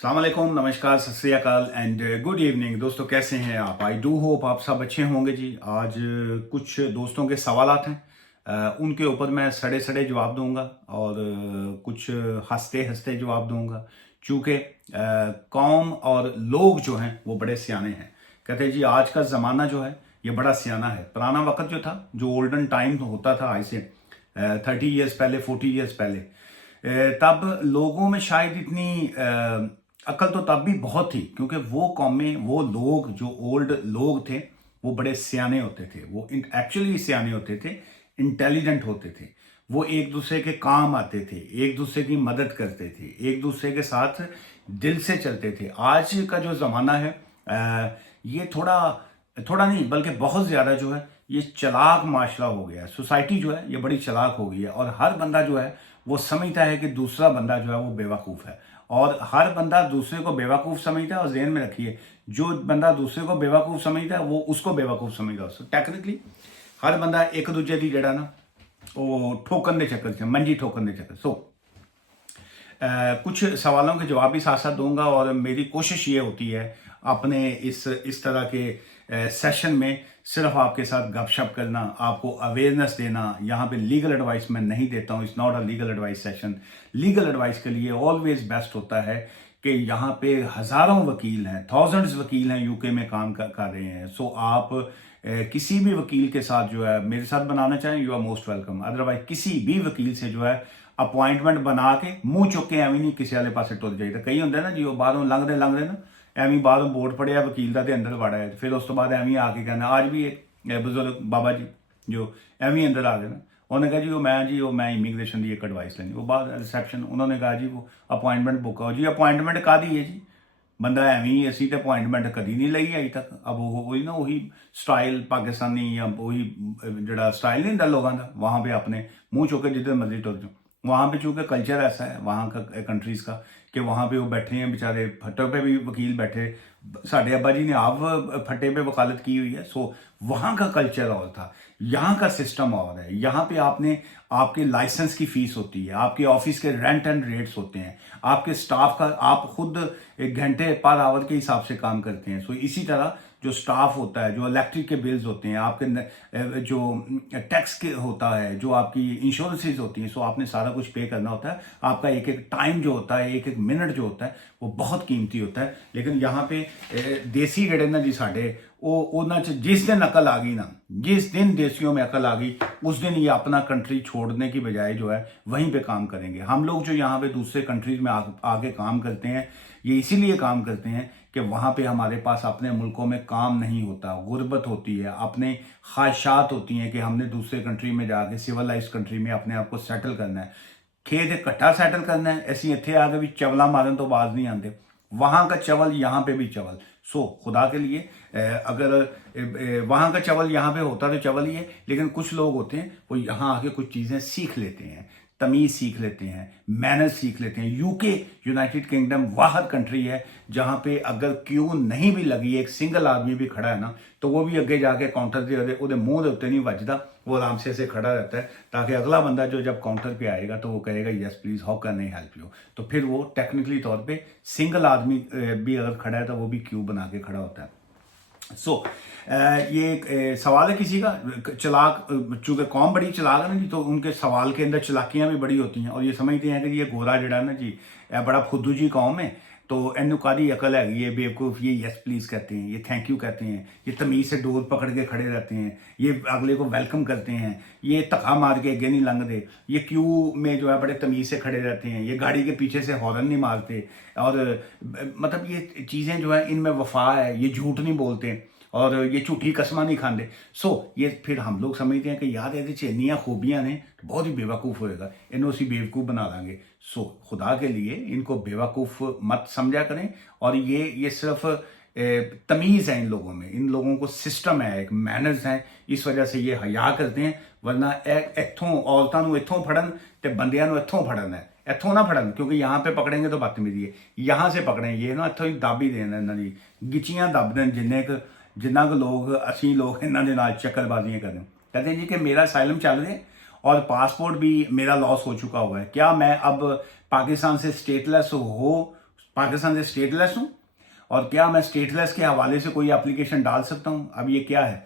अस्सलाम वालेकुम, नमस्कार, सत श्री अकाल एंड गुड इवनिंग। दोस्तों कैसे हैं आप? आई डू होप आप सब अच्छे होंगे जी। आज कुछ दोस्तों के सवालात हैं, उनके ऊपर मैं सड़े सड़े जवाब दूंगा और कुछ हंसते हंसते जवाब दूंगा, चूँकि कौम और लोग जो हैं वो बड़े सियाने हैं। कहते हैं जी आज का ज़माना जो है ये बड़ा सियाना है। पुराना वक्त जो था, जो ओल्डन टाइम होता था, आज से 30 ईयर्स पहले, 40 ईयर्स पहले, तब लोगों में शायद इतनी अकल तो तब भी बहुत थी, क्योंकि वो कौमें, वो लोग, जो ओल्ड लोग थे वो बड़े सियाने होते थे। वो एक्चुअली सियाने होते थे, इंटेलिजेंट होते थे। वो एक दूसरे के काम आते थे, एक दूसरे की मदद करते थे, एक दूसरे के साथ दिल से चलते थे। आज का जो ज़माना है ये थोड़ा थोड़ा नहीं बल्कि बहुत ज़्यादा जो है ये चालाक माशरा हो गया है। सोसाइटी जो है ये बड़ी चालाक हो गई है और हर बंदा जो है वो समझता है कि दूसरा बंदा जो है वो बेवकूफ़ है, और हर बंदा दूसरे को बेवकूफ़ समझता है। और ज़हन में रखिए, जो बंदा दूसरे को बेवकूफ़ समझता है वो उसको बेवकूफ़ समझता है। टेक्निकली हर बंदा एक दूजे की जड़ा ना वो ठोकन के चक्कर से, मंजी ठोकन के चक्कर। कुछ सवालों के जवाब भी साथ साथ दूंगा, और मेरी कोशिश ये होती है अपने इस तरह के सेशन में सिर्फ आपके साथ गपशप करना, आपको अवेयरनेस देना। यहाँ पे लीगल एडवाइस मैं नहीं देता हूँ, it's not a legal advice session. Legal advice के लिए ऑलवेज बेस्ट होता है कि यहाँ पे हज़ारों वकील हैं, थाउजेंड्स वकील हैं यूके में काम कर रहे हैं। सो आप किसी भी वकील के साथ जो है मेरे साथ बनाना चाहें, you are most welcome. Otherwise किसी भी वकील से जो है अपॉइंटमेंट बना के मुंह चुक के एवं नहीं किसी वाले पासे टुर जाइए। कई होंगे ना जी, वो बाहरों लंघते ना एवं बाहरों बोर्ड पढ़िया वकील का तो अंदर वड़ा है, फिर उस तो बाद एवं आके कहना। आज भी एक बुजुर्ग बाबा जी जो एवं अंदर आ गए ना, उन्होंने कहा जी वो मैं इमीग्रेशन की एक एडवाइस लेनी। वो बाद रिसैप्शन उन्होंने कहा जी वो अपॉइंटमेंट बुक हो जी। अपॉइंटमेंट कादी है जी? बंदा एवं ही, असी तो अपॉइंटमेंट कभी नहीं ली अज तक। अब वही ना वही स्टाइल पाकिस्तानी या वही जो स्टाइल नहीं होता लोगों का, वहाँ पे अपने मुँह चुक के जिधर मर्जी टुर जाओ। वहाँ पे चूंकि कल्चर ऐसा है वहाँ का कंट्रीज़ का कि वहाँ पे वो बैठे हैं बेचारे, फट्टों पे भी वकील बैठे। साढ़े अब्बा जी ने आप फट्टे पे वकालत की हुई है। सो वहाँ का कल्चर और था, यहाँ का सिस्टम और है। यहाँ पे आपके लाइसेंस की फीस होती है, आपके ऑफिस के रेंट एंड रेट्स होते हैं, आपके स्टाफ का, आप खुद एक घंटे पर आवर के हिसाब से काम करते हैं। सो इसी तरह जो स्टाफ होता है, जो इलेक्ट्रिक के बिल्स होते हैं, आपके जो टैक्स के होता है, जो आपकी इंश्योरेंसेज होती हैं, सो आपने सारा कुछ पे करना होता है। आपका एक एक टाइम जो होता है, एक एक मिनट जो होता है वो बहुत कीमती होता है। लेकिन यहाँ पे देसी जड़े ना जी साढ़े वो जिस दिन अकल आ गई ना, जिस दिन देसियों में अकल आ गई उस दिन ये अपना कंट्री छोड़ने की बजाय जो है वहीं पे काम करेंगे। हम लोग जो यहाँ पे दूसरे कंट्रीज में आके काम करते हैं, ये इसीलिए काम करते हैं कि वहाँ पे हमारे पास अपने मुल्कों में काम नहीं होता, गुर्बत होती है, अपने ख्वाहिशात होती हैं कि हमने दूसरे कंट्री में जाके सिविलाइज कंट्री में अपने आप को सेटल करना है, खेत इकट्ठा सेटल करना है। ऐसी इतने आके भी चवला मारन तो बाज नहीं आते। वहाँ का चवल यहाँ पे भी चवल। सो खुदा के लिए अगर वहाँ का चवल यहाँ पे होता तो चवल ही है। लेकिन कुछ लोग होते हैं वो यहाँ आके कुछ चीज़ें सीख लेते हैं, तमीज़ सीख लेते हैं, मैनर्स सीख लेते हैं। यूके, यूनाइटेड किंगडम वाहद कंट्री है जहाँ पे अगर क्यू नहीं भी लगी, एक सिंगल आदमी भी खड़ा है ना, तो वो भी अगे जाके काउंटर के मुंह के उत्ते नहीं वजदा, वो आराम से ऐसे खड़ा रहता है, ताकि अगला बंदा जो जब काउंटर पे आएगा तो वो कहेगा yes please, how can I help you. तो फिर वो टेक्निकली तौर पे सिंगल आदमी भी अगर खड़ा है तो वो भी क्यू बना के खड़ा होता है। ये एक सवाल है किसी का, चलाक, चूंकि कौम बड़ी चलाक है ना जी, तो उनके सवाल के अंदर चलाकियां भी बड़ी होती हैं, और ये समझते हैं कि ये गोरा जड़ा ना जी बड़ा फुद्दू जी कौम है, तो इन्हू कादी अकल है, ये बेवकूफ़, ये यस प्लीज़ कहते हैं, ये थैंक यू कहते हैं, ये तमीज़ से डोर पकड़ के खड़े रहते हैं, ये अगले को वेलकम करते हैं, ये धक्का मार के आगे नहीं लंघते, ये क्यू में जो है बड़े तमीज़ से खड़े रहते हैं, ये गाड़ी के पीछे से हॉर्न नहीं मारते, और मतलब ये चीज़ें जो है इनमें वफा है, ये झूठ नहीं बोलते, और ये झूठी कसमा नहीं खाते। सो ये फिर हम लोग समझते हैं कि यार ये इन्नियाँ खूबियाँ ने, तो बहुत ही बेवकूफ़ होएगा, इन्हों असी बेवकूफ़ बना देंगे। सो खुदा के लिए इनको बेवकूफ़ मत समझा करें। और ये सिर्फ तमीज़ है इन लोगों में, इन लोगों को सिस्टम है, एक मैनर्स हैं, इस वजह से ये हया करते हैं। वरना इत्थों औरतों को इत्थों फड़न तो बंदियां को इत्थों फड़न है, इत्थों ना फड़न, क्योंकि यहाँ पे पकड़ेंगे तो बदतमीजी है। यहाँ से पकड़ें, ये ना इत्थों ही दब ही देना, इन्हों की गिचियाँ दब दें जिन्ना को लोग असी लोग इन्हों के नाल चक्करबाजियाँ करें। कहते हैं जी कि मेरा असाइलम चल रहा है और पासपोर्ट भी मेरा लॉस हो चुका हुआ है, क्या मैं अब पाकिस्तान से स्टेटलेस हो पाकिस्तान से स्टेटलेस हूँ, और क्या मैं स्टेटलेस के हवाले से कोई एप्लीकेशन डाल सकता हूँ? अब ये क्या है,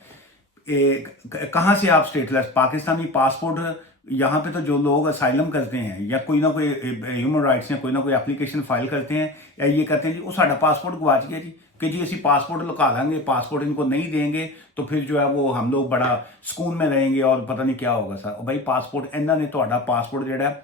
कहाँ से आप स्टेटलेस, पाकिस्तानी पासपोर्ट, यहाँ पे तो जो लोग असाइलम करते हैं या कोई ना कोई ह्यूमन राइट्स या कोई ना कोई एप्लीकेशन फाइल करते हैं, या ये कहते हैं जी वो साडा पासपोर्ट गवाच गया जी, कि जी असी पासपोर्ट लुका लांगे, पासपोर्ट इनको नहीं देंगे तो फिर जो है वो हम लोग बड़ा सुकून में रहेंगे और पता नहीं क्या होगा सर। भाई पासपोर्ट इन्हों ने ਤੁਹਾਡਾ पासपोर्ट ਜਿਹੜਾ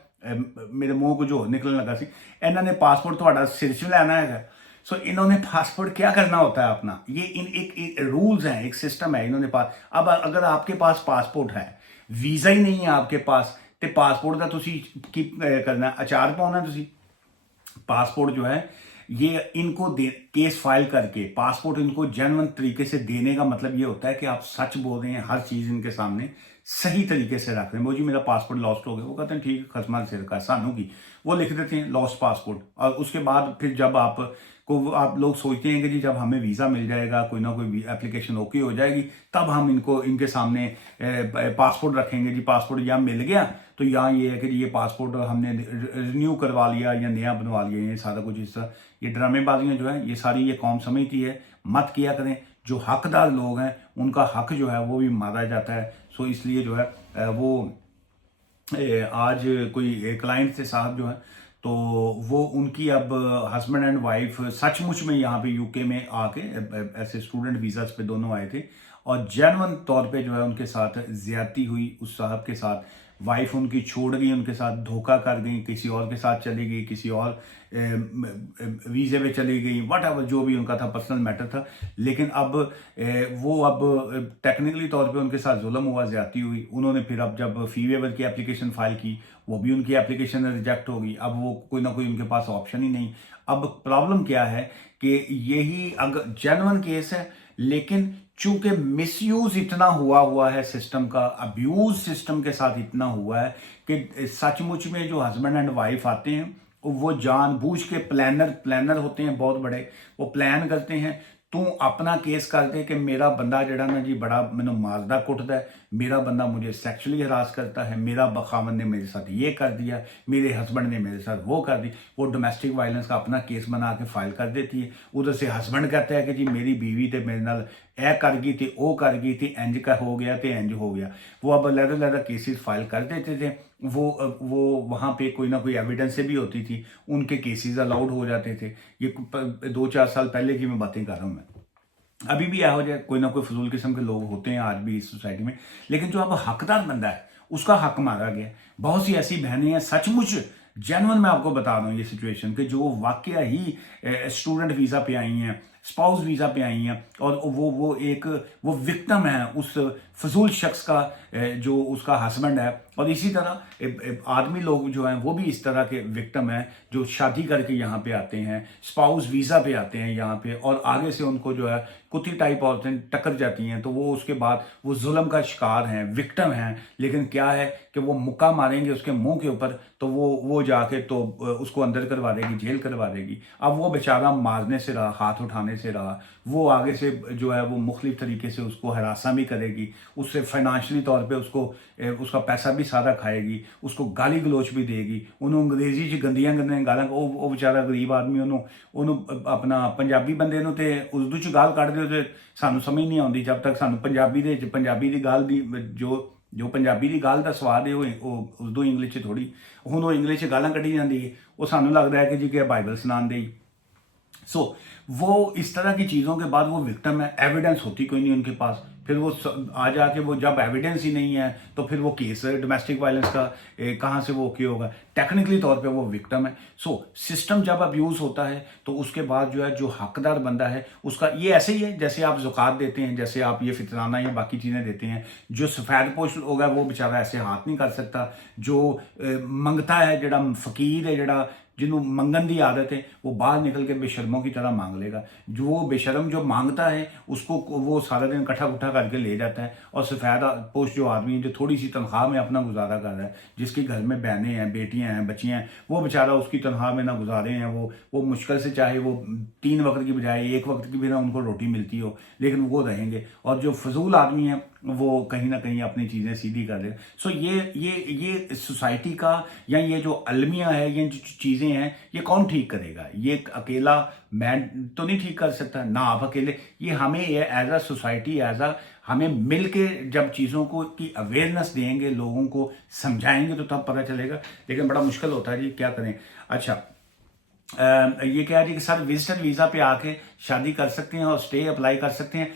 मेरे मुंह को जो निकलने लगा सी, इन्हों ने पासपोर्ट ਤੁਹਾਡਾ सिर च लेना है। सो इन्होंने पासपोर्ट क्या करना होता है अपना, ये एक रूल्स हैं, एक सिस्टम है इन्होंने पास। अब अगर आपके पास पासपोर्ट है, वीज़ा ही नहीं है आपके पास, तो पासपोर्ट का तुसी की करना, अचार पाना तुसी। पासपोर्ट जो है ये इनको केस फाइल करके पासपोर्ट इनको जेन्युइन तरीके से देने का मतलब ये होता है कि आप सच बोल रहे हैं, हर चीज़ इनके सामने सही तरीके से रख रहे हैं। वो जी मेरा पासपोर्ट लॉस्ट हो गया, वो कहते हैं ठीक है, खसमा सिर का सानू की, वो लिख देते हैं लॉस्ट पासपोर्ट। और उसके बाद फिर जब आप लोग सोचते हैं कि जी जब हमें वीज़ा मिल जाएगा, कोई ना कोई एप्लीकेशन ओके हो जाएगी, तब हम इनके सामने पासपोर्ट रखेंगे जी। पासपोर्ट यहाँ मिल गया तो यहाँ ये है कि ये पासपोर्ट हमने रिन्यू करवा लिया या नया बनवा लिया, ये सारा कुछ इस ये ड्रामेबाजियाँ जो है ये सारी ये कौम समझती है, मत किया करें। जो हकदार लोग हैं उनका हक जो है वो भी मारा जाता है। सो इसलिए जो है वो आज कोई क्लाइंट थे साहब जो है, तो वो उनकी अब हस्बैंड एंड वाइफ सचमुच में यहाँ पे यूके में आके ऐसे स्टूडेंट वीज़ास पे दोनों आए थे, और जेन्युइन तौर पे जो है उनके साथ ज्यादती हुई उस साहब के साथ। वाइफ उनकी छोड़ गई, उनके साथ धोखा कर गई, किसी और के साथ चली गई, किसी और वीज़े पे चली गई, वट एवर जो भी उनका था पर्सनल मैटर था। लेकिन अब वो अब टेक्निकली तौर पे उनके साथ जुल्म हुआ, ज्यादती हुई। उन्होंने फिर अब जब फी वेवर की एप्लीकेशन फाइल की, वो भी उनकी एप्लीकेशन रिजेक्ट हो गई। अब वो कोई ना कोई उनके पास ऑप्शन ही नहीं। अब प्रॉब्लम क्या है कि यही अगर जेन्युइन केस है, लेकिन चूंकि मिसयूज इतना हुआ है सिस्टम का, अब्यूज सिस्टम के साथ इतना हुआ है कि सचमुच में जो हस्बैंड एंड वाइफ आते हैं वो जानबूझ के प्लानर होते हैं बहुत बड़े, वो प्लान करते हैं तू अपना केस कर दे कि मेरा बंदा जड़ा ना जी बड़ा मैंने मारदा कुटदा है, मेरा बंदा मुझे सेक्सुअली हरास करता है, मेरा बखावन ने मेरे साथ ये कर दिया, मेरे हस्बैंड ने मेरे साथ वो कर दी। वो डोमेस्टिक वायलेंस का अपना केस बना के फाइल कर देती है। उधर से हस्बैंड कहता है कि जी मेरी बीवी तो मेरे नाल ए कर गई थी, ओ कर गई थी, इंज का हो गया तो इंज हो गया। वो अब अलग केसेस फाइल कर देते थे। वो वहाँ पे कोई ना कोई एविडेंस से भी होती थी, उनके केसेस अलाउड हो जाते थे। ये 2-4 साल पहले की मैं बातें कर रहा हूँ मैं। अभी भी यह हो जाए कोई ना कोई फजूल किस्म के लोग होते हैं आज भी इस सोसाइटी में, लेकिन जो अब हकदार बंदा है उसका हक मारा गया। बहुत सी ऐसी बहनें हैं सचमुच जेन्युइन, मैं आपको बता रहा हूँ ये सिचुएशन, कि जो वाकया ही स्टूडेंट वीज़ा पे आई हैं, स्पाउस वीज़ा पे आई हैं, और वो विक्टिम है उस फजूल शख्स का जो उसका हस्बैंड है। और इसी तरह आदमी लोग जो हैं वो भी इस तरह के विक्टिम हैं जो शादी करके यहाँ पे आते हैं, स्पाउस वीज़ा पे आते हैं यहाँ पे, और आगे से उनको जो है कुत्ती टाइप औरतें टक्कर जाती हैं, तो वो उसके बाद वो जुल्म का शिकार हैं, विक्टिम हैं। लेकिन क्या है कि वो मुक्का मारेंगे उसके मुंह के ऊपर तो वो जाके तो उसको अंदर करवा देगी, जेल करवा देगी। अब वो बेचारा मारने से रहा, हाथ उठाने से रहा, वो आगे से जो है वो मुख्तलिफ तरीके से उसको हरासा भी करेगी, उससे फाइनेंशियली तौर पे उसका पैसा भी सारा खाएगी, उसको गाली गलोच भी देगी, उन्होंने अंग्रेजी च गंदियां गालां, वो बेचारा गरीब आदमी उन्होंने अपना पंजाबी बंदे नूं ते उर्दू च गाल कढ़ दे ते सानू समझ नहीं आती। जब तक सानू पंजाबी दी गाल दी जो पंजाबी की गाल का स्वाद है वो उर्दू इंग्लिश थोड़ी, हुण वो इंग्लिश गालां कढ़ी जाती है, वो सानू लगता है कि जी क्या बाइबल सुनान दे। सो वो इस तरह की चीज़ों के बाद वो विक्टिम है, एविडेंस होती कोई नहीं उनके पास। फिर वो आ जाके वो जब एविडेंस ही नहीं है तो फिर वो केस डोमेस्टिक वायलेंस का कहाँ से वो ओके होगा, टेक्निकली तौर पे वो विक्टिम है। सो सिस्टम जब अब्यूज़ होता है तो उसके बाद जो है जो हकदार बंदा है उसका, ये ऐसे ही है जैसे आप ज़कात देते हैं, जैसे आप ये फितराना या बाकी चीज़ें देते हैं। जो सफ़ेद पोश होगा वो बेचारा ऐसे हाथ नहीं कर सकता, जो मंगता है, जड़ा फकीर है, जड़ा जिन्हों मंगन की आदत है, वो बाहर निकल के बेशर्मों की तरह मांग लेगा। जो वो बेशर्म जो मांगता है उसको वो सारा दिन इकट्ठा उठा करके ले जाता है। और सफ़ेद पोश जो आदमी है जो थोड़ी सी तनख्वाह में अपना गुजारा कर रहा है, जिसके घर में बहनें हैं, बेटियां हैं, बच्चियां हैं, वो बेचारा उसकी तनख्वाह में ना गुजारे हैं, वो मुश्किल से चाहे वो 3 वक्त की बजाय 1 वक्त की भी ना उनको रोटी मिलती हो, लेकिन वो रहेंगे। और जो फजूल आदमी है वो कहीं ना कहीं अपनी चीज़ें सीधी कर देगा। सो ये सोसाइटी का या ये जो अलमिया है, ये जो चीज़ें हैं, ये कौन ठीक करेगा? ये अकेला मैं तो नहीं ठीक कर सकता, ना आप अकेले। ये हमें as a society, as a हमें मिल के जब चीज़ों को की अवेयरनेस देंगे, लोगों को समझाएंगे, तो तब पता चलेगा। लेकिन बड़ा मुश्किल होता है जी, क्या करें। अच्छा, ये कह रही कि सर विजिटर वीज़ा पे आके शादी कर सकते हैं और स्टे अप्लाई कर सकते हैं।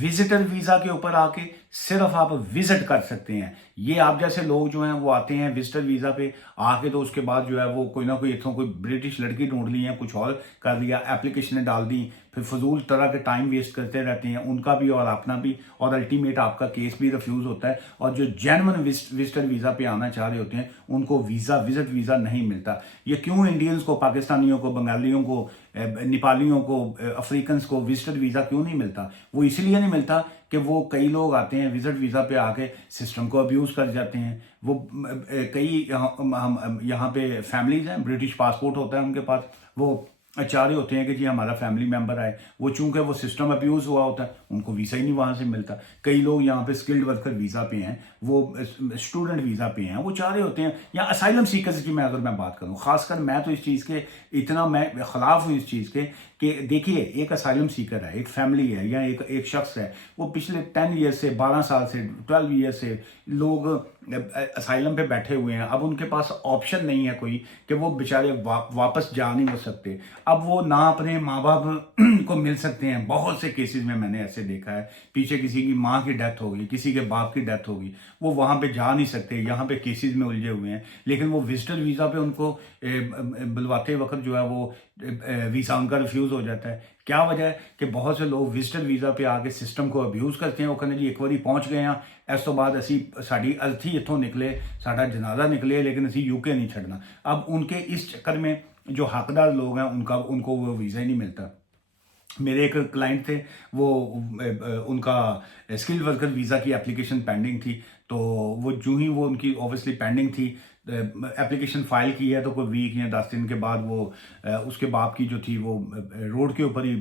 विजिटर वीज़ा के ऊपर आके सिर्फ आप विजिट कर सकते हैं। ये आप जैसे लोग जो हैं वो आते हैं विजिटर वीज़ा पे आके, तो उसके बाद जो है वो कोई ना कोई इतों कोई ब्रिटिश लड़की ढूंढ ली है, कुछ और कर लिया, एप्लीकेशनें डाल दी, फिर फजूल तरह के टाइम वेस्ट करते रहते हैं, उनका भी और अपना भी, और अल्टीमेट आपका केस भी रिफ्यूज़ होता है। और जो जेन्युइन विजिटर वीज़ा पे आना चाह रहे होते हैं उनको विजिट वीज़ा नहीं मिलता। ये क्यों इंडियंस को, पाकिस्तानियों को, बंगालियों को, नेपालियों को, अफ्रीकन्स को विजिटर वीज़ा क्यों नहीं मिलता? वो इसलिए नहीं मिलता कि वो कई लोग आते हैं विजिट वीज़ा पे आके सिस्टम को अब्यूज़ कर जाते हैं। वो कई हम यहाँ पे फैमिलीज हैं, ब्रिटिश पासपोर्ट होता है उनके पास, वो चाह रहे होते हैं कि जी हमारा फैमिली मेंबर आए, वो चूंकि वो सिस्टम अब्यूज़ हुआ होता है, उनको वीज़ा ही नहीं वहाँ से मिलता। कई लोग यहाँ पे स्किल्ड वर्कर वीज़ा पे हैं, वो स्टूडेंट वीज़ा पे हैं, वो चाह रहे होते हैं, या असाइलम सीकर्स की अगर मैं बात करूँ, खासकर मैं तो इस चीज़ के इतना मैं खिलाफ हूँ इस चीज़ के कि देखिए एक असाइलम सीकर है, एक फैमिली है, या एक शख्स है, वो पिछले 10 ईयर से, 12 साल से, 12 ईयर से लोग असाइलम पे बैठे हुए हैं। अब उनके पास ऑप्शन नहीं है कोई कि वो बेचारे वापस जा नहीं हो सकते। अब वो ना अपने माँ बाप को मिल सकते हैं। बहुत से केसेस में मैंने ऐसे देखा है, पीछे किसी की माँ की डेथ हो गई, किसी के बाप की डेथ हो गई, वो वहाँ पे जा नहीं सकते, यहाँ पे केसेस में उलझे हुए हैं। लेकिन वो विजिटर वीज़ा पे उनको बुलवाते वक्त जो है वो वीज़ा उनका रिफ्यूज़ हो जाता है। क्या वजह है कि बहुत से लोग विजिटर वीज़ा पे आके सिस्टम को अब्यूज़ करते हैं। वो कहते जी एक बारी पहुँच गए हैं, इस तो बाद असी साड़ी अर्थी इत्थों निकले, साडा जनाजा निकले, लेकिन असी यूके नहीं छड़ना। अब उनके इस चक्कर में जो हकदार लोग हैं उनको वो वीज़ा ही नहीं मिलता। मेरे एक क्लाइंट थे, वो उनका स्किल्ड वर्कर वीज़ा की एप्लीकेशन पेंडिंग थी, तो वो जो ही वो उनकी ऑब्वियसली पेंडिंग थी, एप्लीकेशन फाइल की है, तो कोई वीक या 10 दिन के बाद वो उसके बाप की जो थी वो रोड के ऊपर ही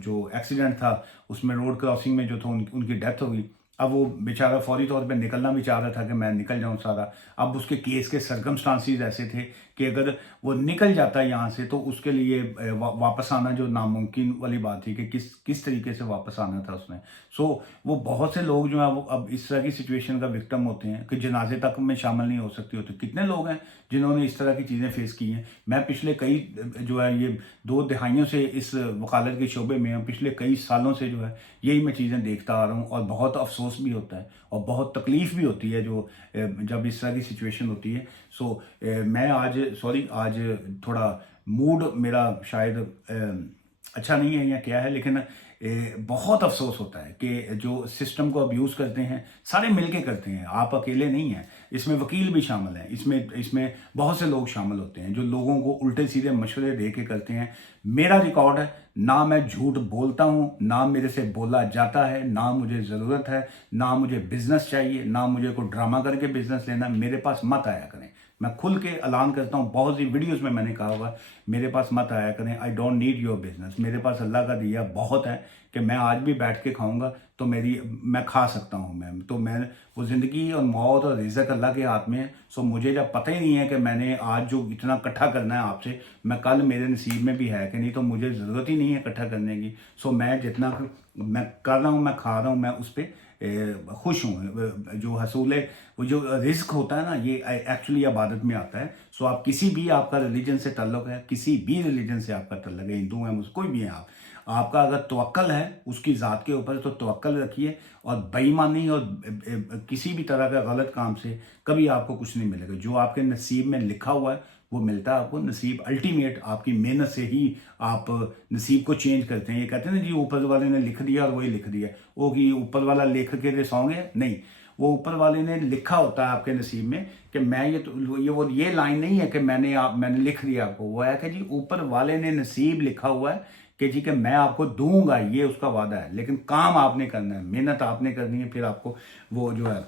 जो एक्सीडेंट था उसमें रोड क्रॉसिंग में जो था उनकी डेथ हो गई। अब वो बेचारा फौरी तौर पे निकलना भी चाह रहा था कि मैं निकल जाऊं सारा। अब उसके केस के सर्कमस्टांसिस ऐसे थे कि अगर वो निकल जाता है यहाँ से तो उसके लिए वापस आना जो नामुमकिन वाली बात थी कि किस तरीके से वापस आना था उसने। सो वो बहुत से लोग जो है वो अब इस तरह की सिचुएशन का विक्टिम होते हैं कि जनाजे तक में शामिल नहीं हो सकती होती। कितने लोग हैं जिन्होंने इस तरह की चीज़ें फेस की हैं। मैं पिछले कई जो है ये 2 दिहाइयों से इस वकालत के शोबे में हूँ, पिछले कई सालों से जो है यही मैं चीज़ें देखता आ रहा हूँ, और बहुत अफसोस भी होता है और बहुत तकलीफ भी होती है जो जब इस तरह की सिचुएशन होती है। सो मैं आज आज थोड़ा मूड मेरा शायद अच्छा नहीं है या क्या है, लेकिन बहुत अफसोस होता है कि जो सिस्टम को अब्यूज़ करते हैं सारे मिलके करते हैं, आप अकेले नहीं हैं। इसमें वकील भी शामिल हैं, इसमें बहुत से लोग शामिल होते हैं जो लोगों को उल्टे सीधे मशवरे दे के करते हैं। मेरा रिकॉर्ड है, ना मैं झूठ बोलता हूँ, ना मेरे से बोला जाता है, ना मुझे ज़रूरत है, ना मुझे बिजनेस चाहिए, ना मुझे कोई ड्रामा करके बिजनेस लेना। मेरे पास मत आया करें, मैं खुल के ऐलान करता हूँ, बहुत सी वीडियोस में मैंने कहा हुआ मेरे पास मत आया करें। I don't need your business. मेरे पास अल्लाह का दिया बहुत है कि मैं आज भी बैठ के खाऊंगा तो मैं खा सकता हूँ। मैं वो ज़िंदगी और मौत और रिज़्क अल्लाह के हाथ में है। सो मुझे जब पता ही नहीं है कि मैंने आज जो इतना इकट्ठा करना है आपसे, मैं कल मेरे नसीब में भी है कि नहीं, तो मुझे ज़रूरत ही नहीं है इकट्ठा करने की। सो मैं जितना मैं कर रहा हूँ, मैं खा रहा हूँ, मैं उस पर खुश हूँ। जो हसूल है, वो जो रिस्क होता है ना, ये एक्चुअली इबादत में आता है। सो आप किसी भी आपका रिलीजन से ताल्लुक़ है, किसी भी रिलीजन से आपका ताल्लुक़ है, हिंदू हैं, मुस्लिम, कोई भी है, आपका अगर तवक्कल है उसकी ज़ात के ऊपर, तो तवक्कल रखिए, और बेईमानी और किसी भी तरह का गलत काम से कभी आपको कुछ नहीं मिलेगा। जो आपके नसीब में लिखा हुआ है वो मिलता है आपको। नसीब अल्टीमेट आपकी मेहनत से ही आप नसीब को चेंज करते हैं। ये कहते हैं ना जी ऊपर वाले ने लिख दिया और वही लिख दिया, वो कि ऊपर वाला लिख के दे सौंगे, नहीं, वो ऊपर वाले ने लिखा होता है आपके नसीब में कि मैं ये लाइन नहीं है कि मैंने लिख दिया आपको, वो है कि जी ऊपर वाले ने नसीब लिखा हुआ है कि जी कि मैं आपको दूंगा, ये उसका वादा है। लेकिन काम आपने करना है, मेहनत आपने करनी है, फिर आपको वो जो है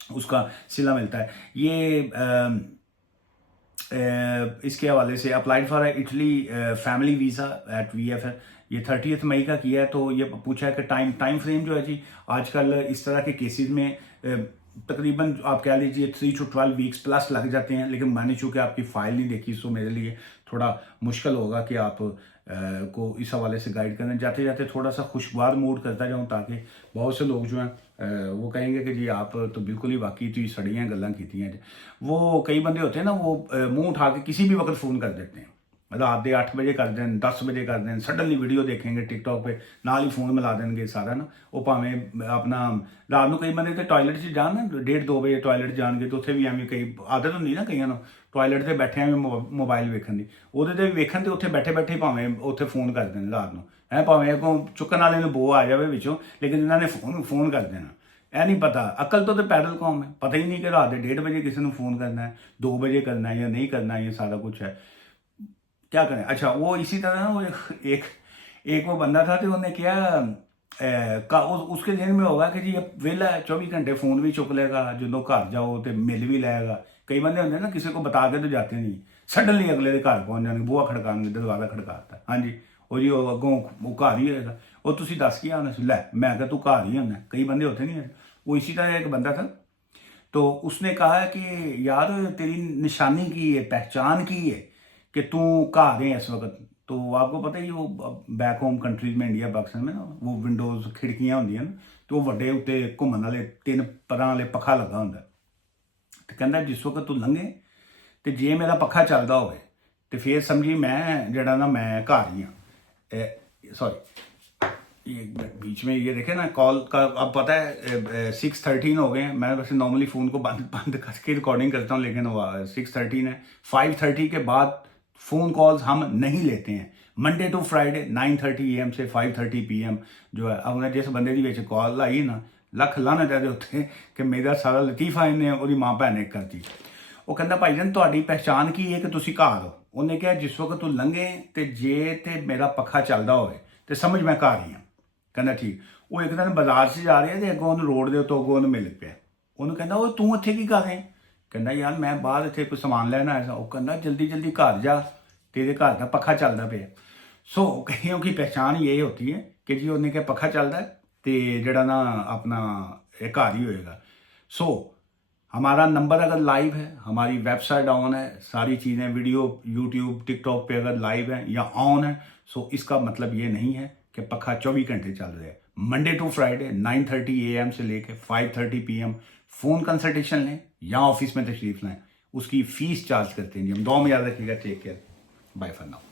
उसका सिला मिलता है। ये इसके हवाले से applied for Italy family visa at VFR, ये 30 मई का किया है। तो ये पूछा है कि टाइम फ्रेम जो है जी, आजकल इस तरह के केसेस में तकरीबन आप कह लीजिए 3 to 12 वीक्स प्लस लग जाते हैं। लेकिन मैंने चूँकि आपकी फ़ाइल नहीं देखी, सो मेरे लिए थोड़ा मुश्किल होगा कि आप को इस हवाले से गाइड करने। जाते जाते थोड़ा सा खुशगवार मूड करता जाऊँ, ताकि बहुत से लोग जो हैं वो कहेंगे कि जी आप तो बिल्कुल ही वाकई तो सड़ियाँ गल्लां कीतियां। वो कई बंदे होते हैं ना, वो मुँह उठा के किसी भी वक्त फ़ोन कर देते हैं, रात के 8 बजे कर दें, 10 बजे कर दें, सडनली वीडियो देखेंगे टिकटॉक पे, नाल ही फोन मिला देंगे सारा ना। वो भावें अपना रात को कई बंदे तो टॉयलेट च जान ना, 1:30-2 बजे टॉयलेट जाएंगे, तो उत्थे भी एवं कई आदत होंगी ना कईयां नूं टॉयलेट से बैठे मोबाइल वेखण दी, ਉਹਦੇ ਤੇ ਵੇਖਣ ਤੇ ਉੱਥੇ ਬੈਠੇ ਬੈਠੇ ਭਾਵੇਂ ਉੱਥੇ ਫੋਨ ਕਰ ਦੇਣ ਰਾਤ ਨੂੰ ਹੈ, ਭਾਵੇਂ ਅੱਗੋਂ ਚੁੱਕਣ ਵਾਲੇ ਨੂੰ ਬੋ ਆ ਜਾਵੇ ਵਿੱਚੋਂ, ਲੇਕਿਨ ਇਹਨਾਂ ਨੇ ਫੋਨ ਕਰ ਦੇਣਾ। ਇਹ ਨਹੀਂ ਪਤਾ, ਅਕਲ ਤੋਂ ਤੇ ਪੈਦਲ ਕੌਮ ਹੈ, ਪਤਾ ਹੀ ਨਹੀਂ ਕਿ ਰਾਤ ਦੇ 1:30 ਵਜੇ ਕਿਸੇ ਨੂੰ ਫੋਨ ਕਰਨਾ है, 2 बजे करना है या नहीं करना है, ये सारा कुछ है, क्या करें। अच्छा, वो इसी तरह ना, वो एक वो बंदा था, तो उन्हें क्या उसके जहन में होगा कि जी अब वेला 24 घंटे फोन भी चुक लेगा, जो घर जाओ तो मिल भी लेगा। कई बंदे होंगे ना, किसी को बता के तो जाते नहीं, सडनली अगले के घर पहुंच जाएंगे, बूहा खड़काएंगे, दरवाजा खड़काता, हाँ जी वो जी अगों वो घर ही होएगा, वो तुसी दस की आना लै, मैं क्या तू घर ही होना। कई बंदे होते नहीं है। वो इसी तरह एक बंदा था, तो उसने कहा कि यार तेरी निशानी की है, पहचान की है कि तू घर है इस वक्त। तो आपको पता ही, वो बैक होम कंट्रीज में, इंडिया पाकिस्तान में ना, वो विंडोज खिड़कियां होंगी ना, तो वो वड्डे उत्ते घूमन वाले 3 परां वाले पखा लगा होंदा। तो कहंदा जिस वक्त तू लंघे तो जे मेरा पखा चलदा होवे तो फिर समझी मैं जड़ा ना मैं घर ही हाँ। सॉरी, ये बीच में ये देखे ना कॉल का, अब पता है 6:13 हो गए हैं। मैं वैसे नॉर्मली फ़ोन को बंद करके रिकॉर्डिंग करता हूँ, लेकिन 6:13 है। 5:30 के बाद फ़ोन कॉल्स हम नहीं लेते हैं। मंडे टू फ्राइडे 9:30 AM से 5:30 PM जो है। अब जिस बंदे की विच कॉल आई ना, लख लाने चाहते उत्थे कि मेरा सारा लतीफा इन्हें और माँ भैन ने करती। वो कहता भाई जान तुहाडी पहचान की है कि तुसी घर हो। उन्हें कहा जिस वक्त तू लंघे तो जे ते मेरा पखा चलदा होवे तो समझ मैं घर ही हाँ। कहना ठीक। वो एक दिन बाजार से जा रहे थे, अगों उन्हें रोड के उत्तों अगों मिल पाया। उन्होंने कहना वो तू इत्थे की कर रहे? कहना यार मैं बाहर इत्थे कोई समान लैना आया। वो कहना जल्दी जल्दी घर जा, तेरे घर का पखा चलता पे। सो कईयों की पहचान ये होती है कि जी उन्हें क्या पखा चलता है तो जड़ा ना अपना घर ही होएगा। सो हमारा नंबर अगर लाइव है, हमारी वेबसाइट ऑन है, सारी चीज़ें वीडियो यूट्यूब टिकटॉक पे अगर लाइव है या ऑन है, सो इसका मतलब ये नहीं है कि पखा 24 घंटे चल रहा है। मंडे टू फ्राइडे 9:30 AM से लेके 5:30 PM फ़ोन कंसल्टेशन लें या ऑफिस में तशरीफ़ लें, उसकी फ़ीस चार्ज करते हैं जी हम। 2 में याद रखिएगा। Take care, bye for now.